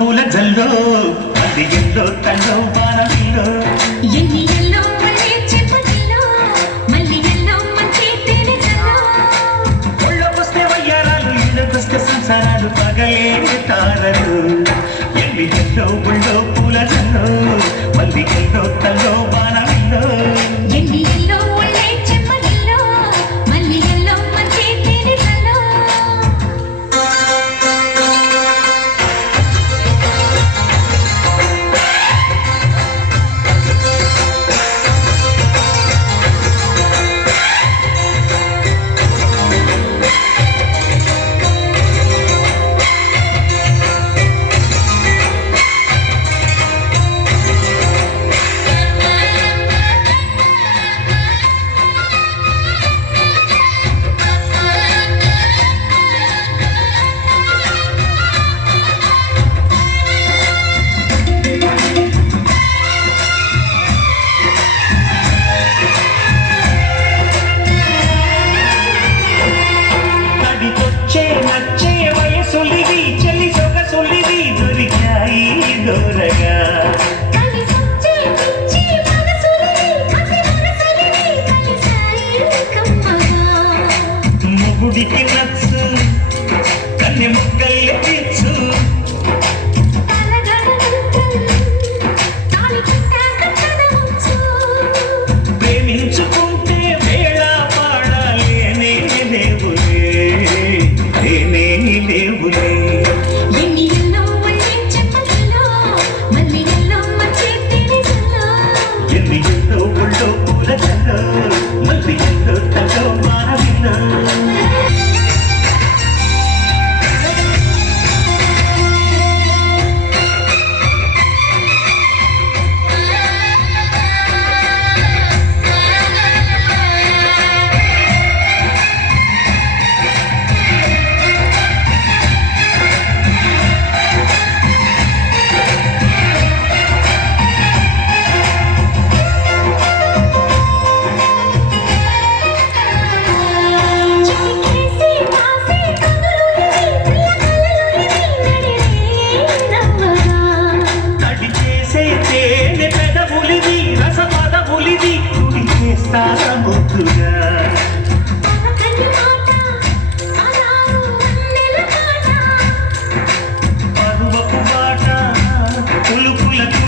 పూల జల్లో అది ఎల్లో తల్లో వానవిల్లో ఎన్ని ఎల్లో మళ్ళీ చెప్పదిల్లో మళ్ళీ ఎల్లో మంచి తేనెజల్లో ఒళ్ళొకొస్తే వయ్యారాలు ఇళ్ళకొస్తే సంసారాలు పగలే తారలు ఎన్ని ఎల్లో ఒళ్ళో పూల జల్లో మళ్ళీ ఎల్లో తల్లో వానవిల్లో ఎన్ని ఎల్లో మళ్ళీ చెప్పదిల్లో మళ్ళీ ఎల్లో మంచి తేనెజల్లో నచ్చే వయసులివి చెల్లి సొగసులివి దొరికాయి దూరగా కలిసొచ్చే పిచ్చి మనసులివి కసి మనసులివి కలిసాయి కమ్మగా ముగుడికి నచ్చు కన్నె ముగ్గల్లి పిచ్చు ప్రేమించుకుంటే వేళ పాడాలేనే దేవులే లేనే దేవులే ఎన్ని ఎల్లో మళ్ళీ చెప్పదిల్లో మళ్ళీ ఎల్లో మంచి తేనెజల్లో ఎన్ని ఎల్లో ఒళ్ళో పూల జల్లో మళ్ళీ ఎల్లో తల్లో వానవిల్లో తేనె పెదవులిది రసపదవులిది తుడి చేస్తా ముద్దుగా